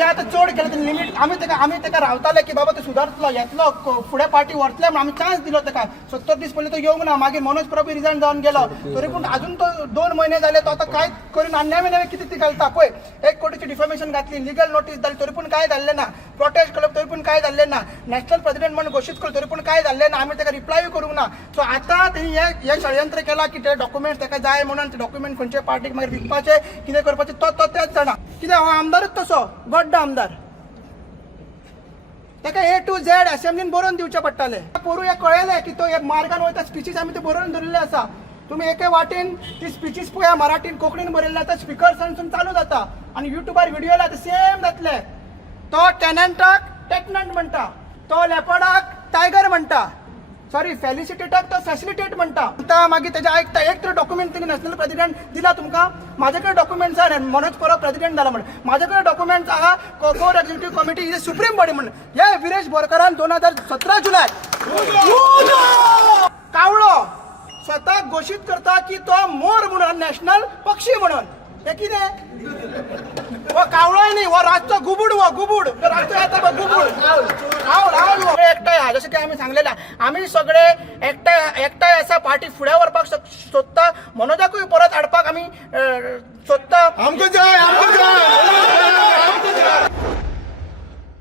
हे आता चड केलं ते लिमिट आम्ही तेका रावताले की बाबा तो सुधारतलो येतलो फुडें पार्टी व्हरतले म्हणून आम्ही चान्स दिलो तेका 70 दीस पयलीं तो येवंक ना मागीर मनोज प्रभू रिजायन जावन गेलो तरी पूण अजून तो 2 महिने झाले तो आता काय करून नवे नवे किती ती घालता पळय 1 कोटीची डिफॉर्मेशन घातली लिगल नोटीस जाली तरी पूण काय जाल्लें ना प्रोटेस्ट केलो तरी पूण काय जाल्लें ना नॅशनल प्रेसिडेंट म्हणून घोषीत केलो तरी पूण काय जाल्लें ना आमी तेका रिप्लाय करूंक ना सो आता तेणी हे षडयंत्र केला की ते डॉक्युमेंट्स तेका जाय म्हणून ते डॉक्युमेंट खंयचे पार्टीक मागीर विकपाचे कितें करपाचे तो तेच जाणा कित्याक हो आमदारच तसो गड्डा आमदार तेका A to Z असेंब्लीन बरोवन दिवचे पडटाले पोरू हे कळयलें की तो हे मार्गान वयता स्पिचीस आमी ते बरोवन दवरिल्ले आसा तुम्ही एके वाटेन ती स्पिचीस पळया मराठीन कोंकणीन बरयल्ले आतां स्पिकर्सांसून चालू जाता आनी युट्यूबार व्हिडिओ येयला ते सेम जातले तो टेनंटाक टेटनंट म्हणटा तो लेपर्डाक टायगर म्हणटा सॉरी फेलिसिटेटाक तो फॅसिलिटेट म्हणटा आता मागीर तेजे आयकता एक तर डॉक्युमेंट तेणी नॅशनल प्रेसिडेंट दिला तुमकां म्हाजे कडेन डॉक्युमेंट्स आहा मनोज परब प्रेसिडेंट जाला म्हणून म्हाजे कडेन डॉक्युमेंट्स आहा core executive committee is supreme body म्हणून हे विरेश बोरकरान 2017 जुलय कावळो स्वतः घोषित करता की तो मोर म्हणून नॅशनल पक्षी म्हणून हे कितें वो कावळोय न्ही वो रातचो गुबूड रातचो येता गुबूड एकठांय आहा जशें की आमी सांगलेलें आमी सगळे एकठांय आसा पार्टी फुडें व्हरपाक